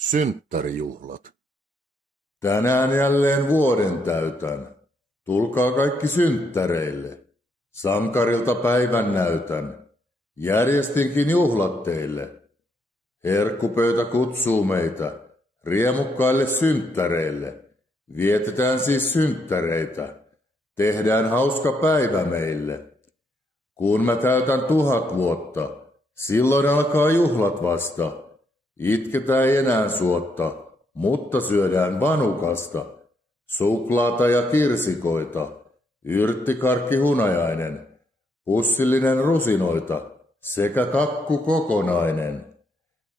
Synttärijuhlat. Tänään jälleen vuoden täytän. Tulkaa kaikki synttäreille. Sankarilta päivän näytän. Järjestinkin juhlat teille. Herkkupöytä kutsuu meitä riemukkaille synttäreille. Vietetään siis synttäreitä. Tehdään hauska päivä meille. Kun mä täytän 1000 vuotta, silloin alkaa juhlat vasta. Itketään ei enää suotta, mutta syödään vanukasta. Suklaata ja kirsikoita, yrttikarkki hunajainen, pussillinen rusinoita sekä kakku kokonainen.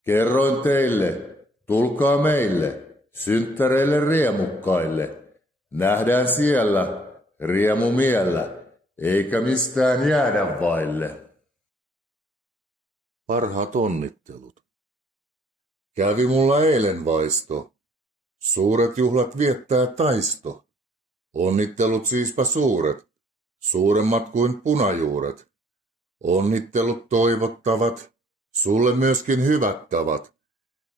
Kerroin teille, tulkaa meille, synttäreille riemukkaille. Nähdään siellä riemu miellä, eikä mistään jäädä vaille. Parhaat onnittelut. Kävi mulla eilen vaisto. Suuret juhlat viettää taisto. Onnittelut siispä suuret, suuremmat kuin punajuuret. Onnittelut toivottavat, sulle myöskin hyvät tavat.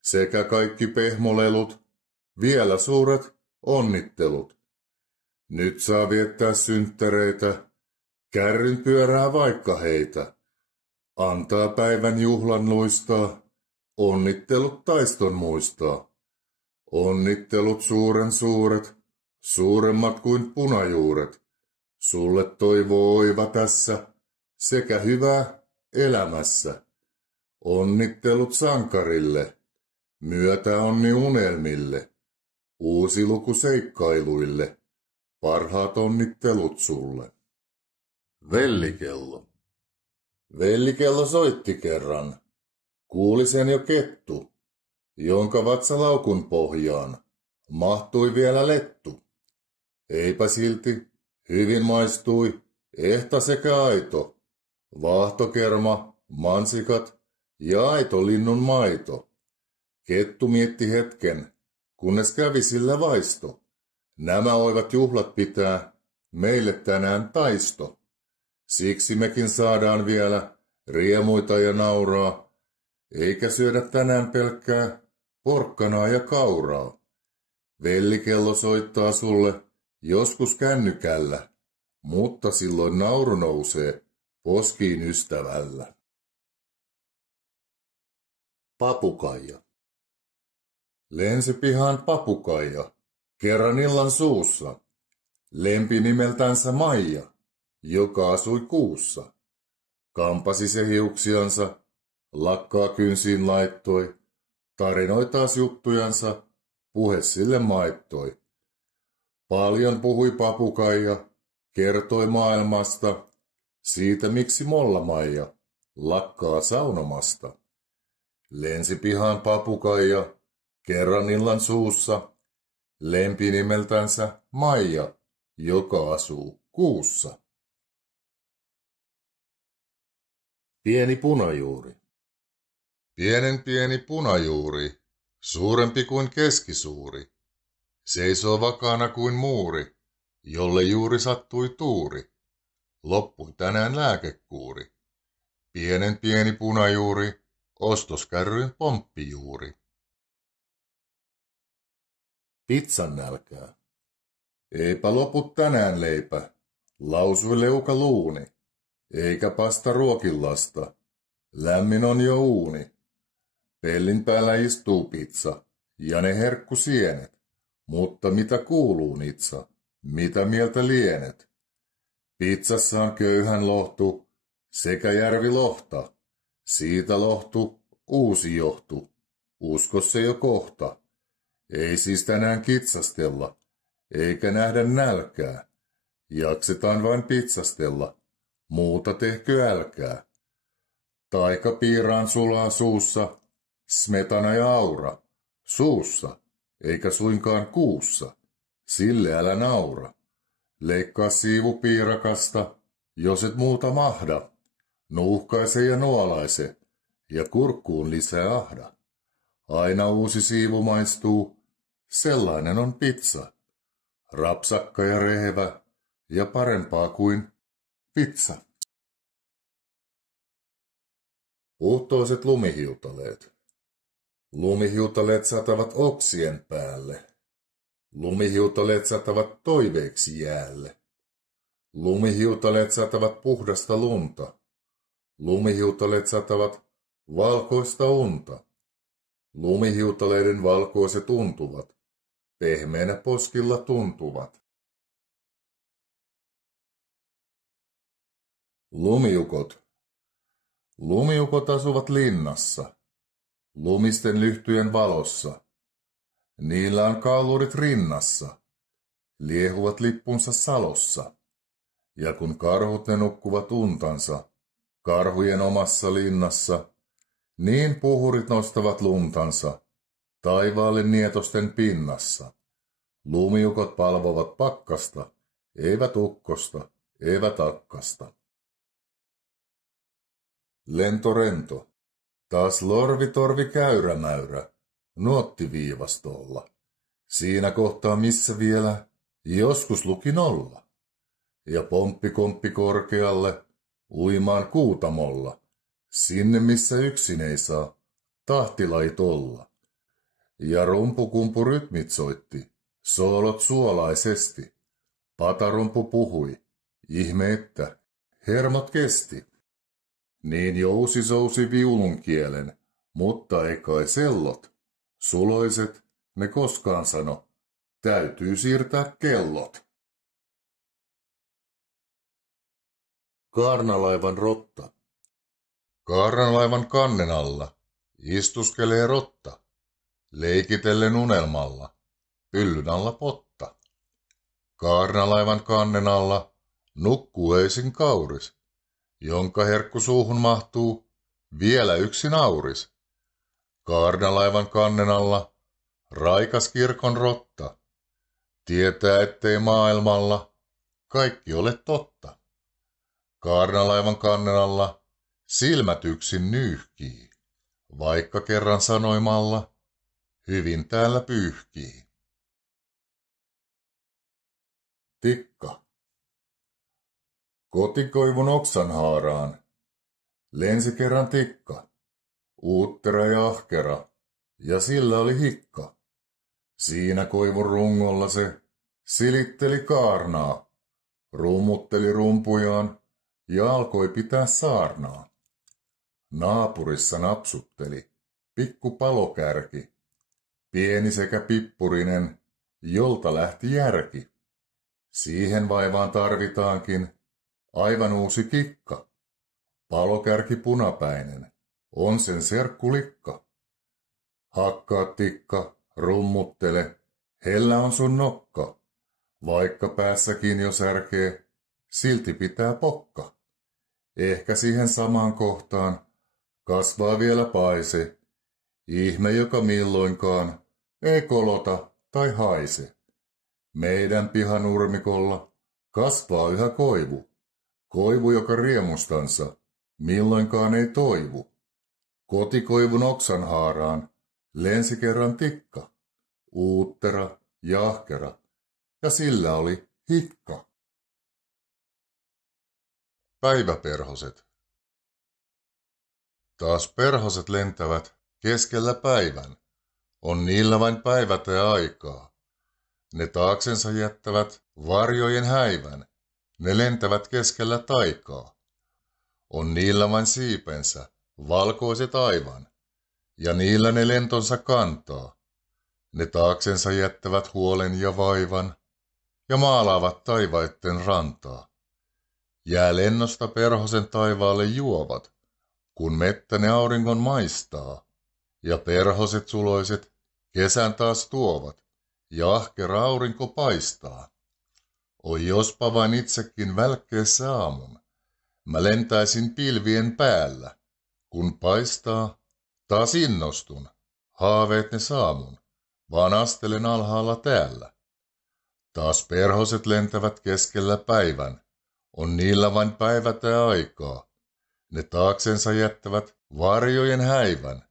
Sekä kaikki pehmolelut, vielä suuret onnittelut. Nyt saa viettää synttäreitä, kärryn pyörää vaikka heitä. Antaa päivän juhlan luistaa, onnittelut taiston muistaa. Onnittelut suuren suuret, suuremmat kuin punajuuret. Sulle toivoo oiva tässä, sekä hyvää elämässä. Onnittelut sankarille, myötä onni unelmille. Uusi luku seikkailuille, parhaat onnittelut sulle. Vellikello. Vellikello soitti kerran. Kuuli sen jo kettu, jonka vatsalaukun pohjaan mahtui vielä lettu. Eipä silti, hyvin maistui, ehta sekä aito, vaahtokerma, mansikat ja aito linnun maito. Kettu mietti hetken, kunnes kävi sillä vaisto. Nämä oivat juhlat pitää meille tänään taisto. Siksi mekin saadaan vielä riemuita ja nauraa, eikä syödä tänään pelkkää porkkanaa ja kauraa. Vellikello soittaa sulle joskus kännykällä, mutta silloin nauru nousee poskiin ystävällä. Papukaija. Lensi pihaan papukaija, kerran illan suussa. Lempi nimeltänsä Maija, joka asui kuussa. Kampasi se hiuksiansa, lakkaa kynsiin laittoi, tarinoi taas juttujansa, puhe sille maittoi. Paljon puhui papukaija, kertoi maailmasta, siitä miksi Molla-Maija lakkaa saunomasta. Lensi pihaan papukaija, kerran illan suussa, lempi nimeltänsä Maija, joka asuu kuussa. Pieni punajuuri. Pienen pieni punajuuri, suurempi kuin keskisuuri, seisoo vakaana kuin muuri, jolle juuri sattui tuuri. Loppui tänään lääkekuuri. Pienen pieni punajuuri, ostoskärryin pomppijuuri. Pizzan nälkää. Eipä lopu tänään leipä, lausui leuka luuni, eikä pasta ruokillasta, lämmin on jo uuni. Pellin päällä istuu pizza, ja ne herkkusienet, mutta mitä kuuluu Nitsa, mitä mieltä lienet? Pizzassa on köyhän lohtu, sekä järvilohta, siitä lohtu uusi johtu, usko se jo kohta. Ei siis tänään kitsastella, eikä nähdä nälkää, jaksetaan vain pizzastella, muuta tehkö älkää. Taikapiiraan sulaa suussa, smetana ja aura, suussa, eikä suinkaan kuussa, sille älä naura. Leikkaa siivu piirakasta, jos et muuta mahda, nuuhkaise ja nuolaise, ja kurkkuun lisää ahda. Aina uusi siivu maistuu, sellainen on pizza. Rapsakka ja rehevä, ja parempaa kuin pizza. Puhtoiset lumihiutaleet. Lumihiutaleet satavat oksien päälle. Lumihiutaleet satavat toiveeksi jäälle. Lumihiutaleet satavat puhdasta lunta. Lumihiutaleet satavat valkoista unta. Lumihiutaleiden valkoiset tuntuvat, pehmeänä poskilla tuntuvat. Lumiukot. Lumiukot asuvat linnassa, lumisten lyhtyjen valossa. Niillä on kaulurit rinnassa, liehuvat lippunsa salossa. Ja kun karhut ne nukkuvat untansa, karhujen omassa linnassa, niin puhurit nostavat luntansa, taivaalle nietosten pinnassa. Lumiukot palvovat pakkasta, eivät ukkosta, eivät akkasta. Lentorento. Taas lorvitorvi käyrämäyrä, nuottiviivastolla. Siinä kohtaa missä vielä joskus luki nolla. Ja pomppikomppi korkealle, uimaan kuutamolla. Sinne missä yksin ei saa tahtilait olla. Ja rumpukumpu rytmit soitti, soolot suolaisesti. Patarumpu puhui, ihme että hermot kesti. Niin jousi sousi viulun kielen, mutta ei kai sellot. Suloiset ne koskaan sano, täytyy siirtää kellot. Kaarnalaivan rotta. Kaarnalaivan kannen alla istuskelee rotta, leikitellen unelmalla, pyllyn alla potta. Kaarnalaivan kannen alla nukkuu öisin kauris, jonka herkku suuhun mahtuu vielä yksi nauris. Kaarnalaivan kannen alla raikas kirkon rotta, tietää ettei maailmalla kaikki ole totta. Kaarnalaivan kannen alla silmät yksin nyyhkii, vaikka kerran sanoimalla hyvin täällä pyyhkii. Tikka. Kotikoivun oksanhaaraan lensi kerran tikka, uuttera ja ahkera, ja sillä oli hikka. Siinä koivun rungolla se silitteli kaarnaa, rummutteli rumpujaan ja alkoi pitää saarnaa. Naapurissa napsutteli pikku palokärki, pieni sekä pippurinen, jolta lähti järki. Siihen vaivaan tarvitaankin aivan uusi kikka. Palokärki punapäinen, on sen serkkulikka. Hakkaa tikka, rummuttele, hellä on sun nokka. Vaikka päässäkin jo särkee, silti pitää pokka. Ehkä siihen samaan kohtaan kasvaa vielä paise, ihme joka milloinkaan ei kolota tai haise. Meidän pihan nurmikolla kasvaa yhä koivu, koivu joka riemustansa milloinkaan ei toivu. Kotikoivun oksanhaaraan lensi kerran tikka, uuttera ja ahkera, ja sillä oli hikka. Päiväperhoset. Taas perhoset lentävät keskellä päivän, on niillä vain päivät ja aikaa. Ne taaksensa jättävät varjojen häivän, ne lentävät keskellä taikaa. On niillä vain siipensä, valkoiset aivan, ja niillä ne lentonsa kantaa. Ne taaksensa jättävät huolen ja vaivan, ja maalaavat taivaitten rantaa. Jää lennosta perhosen taivaalle juovat, kun mettä ne auringon maistaa, ja perhoset suloiset kesän taas tuovat, ja ahkera aurinko paistaa. Oi jospa vain itsekin välkkeessä aamun, mä lentäisin pilvien päällä, kun paistaa, taas innostun, haaveet ne saamun, vaan astelen alhaalla täällä. Taas perhoset lentävät keskellä päivän, on niillä vain päivät ja aikaa. Ne taaksensa jättävät varjojen häivän,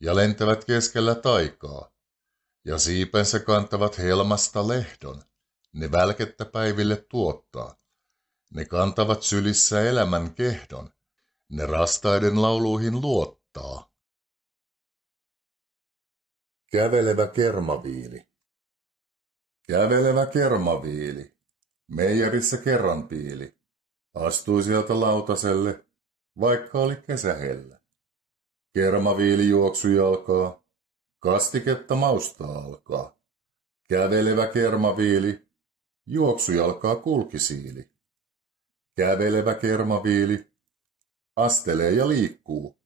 ja lentävät keskellä taikaa, ja siipensä kantavat helmasta lehdon, ne välkettä päiville tuottaa. Ne kantavat sylissä elämän kehdon, ne rastaiden lauluihin luottaa. Kävelevä kermaviili. Kävelevä kermaviili. Meijerissä kerran piili. Astui sieltä lautaselle, vaikka oli kesähellä. Kermaviili juoksui alkaa, kastiketta maustaa alkaa. Kävelevä kermaviili, juoksujalkaa kulkisiili. Kävelevä kermaviili, astelee ja liikkuu.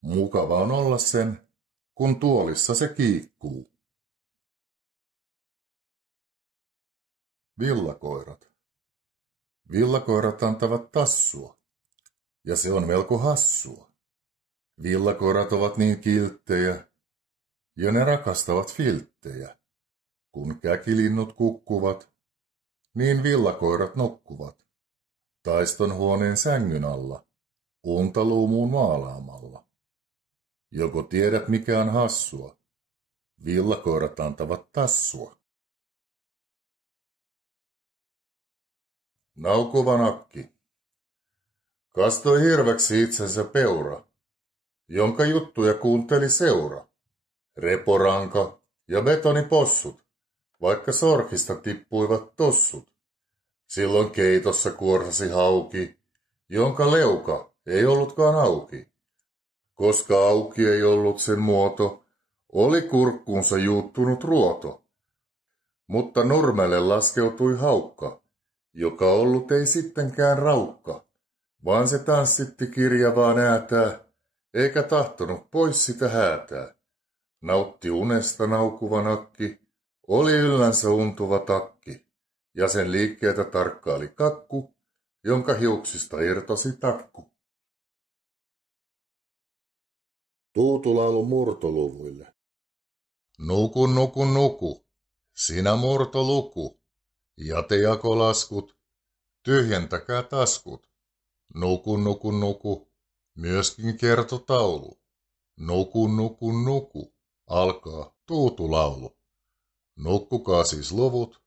Mukava on olla sen, kun tuolissa se kiikkuu. Villakoirat. Villakoirat antavat tassua, ja se on melko hassua. Villakoirat ovat niin kilttejä, ja ne rakastavat filttejä. Kun käkilinnut kukkuvat, niin villakoirat nukkuvat. Taiston huoneen sängyn alla, unta luumuun maalaamalla. Joko tiedät mikä on hassua? Villakoirat antavat tassua. Naukuva nakki. Kastoi hirveksi itsensä peura, jonka juttuja kuunteli seura. Reporanka ja betonipossut, vaikka sorkista tippuivat tossut. Silloin keitossa kuorsasi hauki, jonka leuka ei ollutkaan auki. Koska auki ei ollut sen muoto, oli kurkkuunsa juuttunut ruoto. Mutta nurmelle laskeutui haukka, joka ollut ei sittenkään raukka, vaan se tanssitti kirjavaa näätää, eikä tahtonut pois sitä häätää. Nautti unesta naukuva nakki, oli yllänsä untuva takki, ja sen liikkeitä tarkkaili kakku, jonka hiuksista irtosi takku. Tuutulaulu murtoluvuille. Nuku, nuku, nuku, sinä murtoluku, ja te jakolaskut, tyhjentäkää taskut. Nuku, nuku, nuku, myöskin kertotaulu. Nuku, nuku, nuku, alkaa tuutulaulu. Nukkukaa siis luvut,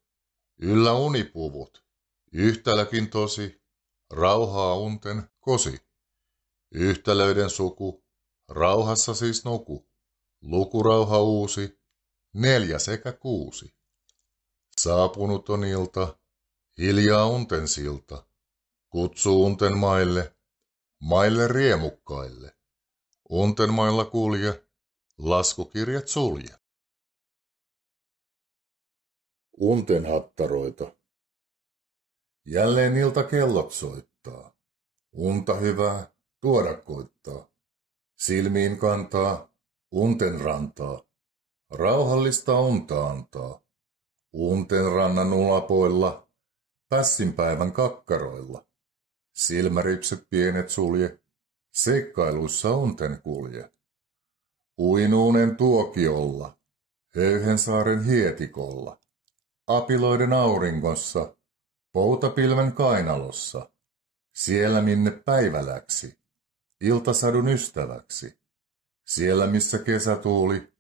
yllä unipuvut, yhtälökin tosi, rauhaa unten kosi. Yhtälöiden suku, rauhassa siis nuku, lukurauha uusi, 4 sekä 6. Saapunut on ilta, hiljaa unten silta, kutsuu unten maille, maille riemukkaille. Unten mailla kulje, laskukirjat sulje. Unten hattaroita. Jälleen ilta kellot soittaa. Unta hyvää tuoda koittaa. Silmiin kantaa, unten rantaa. Rauhallista unta antaa. Unten rannan ulapoilla, pässinpäivän kakkaroilla. Silmäripset pienet sulje, seikkailuissa unten kulje. Uinuunen tuokiolla, Höyhensaaren hietikolla. Apiloiden auringossa, poutapilven kainalossa. Siellä minne päivä läksi, iltasadun ystäväksi. Siellä missä kesä tuuli,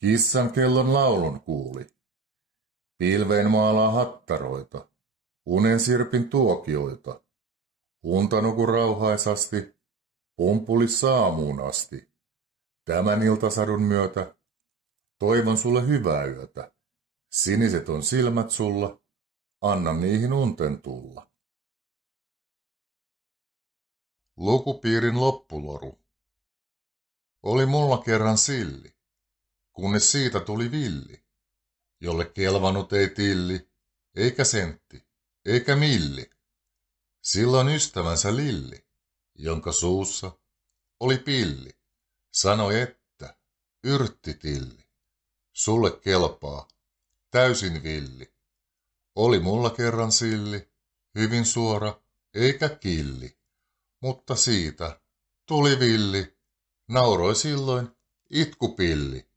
kissan kellon laulun kuuli. Pilveen maalaa hattaroita, unen sirpin tuokioita. Unta nuku rauhaisasti, pumpulissa aamuun asti. Tämän iltasadun myötä toivon sulle hyvää yötä. Siniset on silmät sulla, anna niihin unten tulla. Lukupiirin loppuloru. Oli mulla kerran silli, kunnes siitä tuli villi, jolle kelvanut ei tilli, eikä sentti, eikä milli. Silloin ystävänsä Lilli, jonka suussa oli pilli, sanoi että, yrttitilli, sulle kelpaa, täysin villi. Oli mulla kerran silli, hyvin suora, eikä killi, mutta siitä tuli villi, nauroi silloin itkupilli.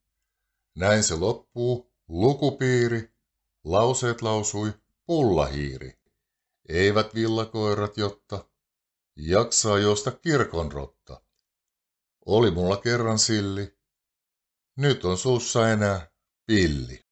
Näin se loppuu, lukupiiri, lauseet lausui pullahiiri. Eivät villakoirat, jotta jaksaa juosta kirkonrotta. Oli mulla kerran silli, nyt on suussa enää pilli.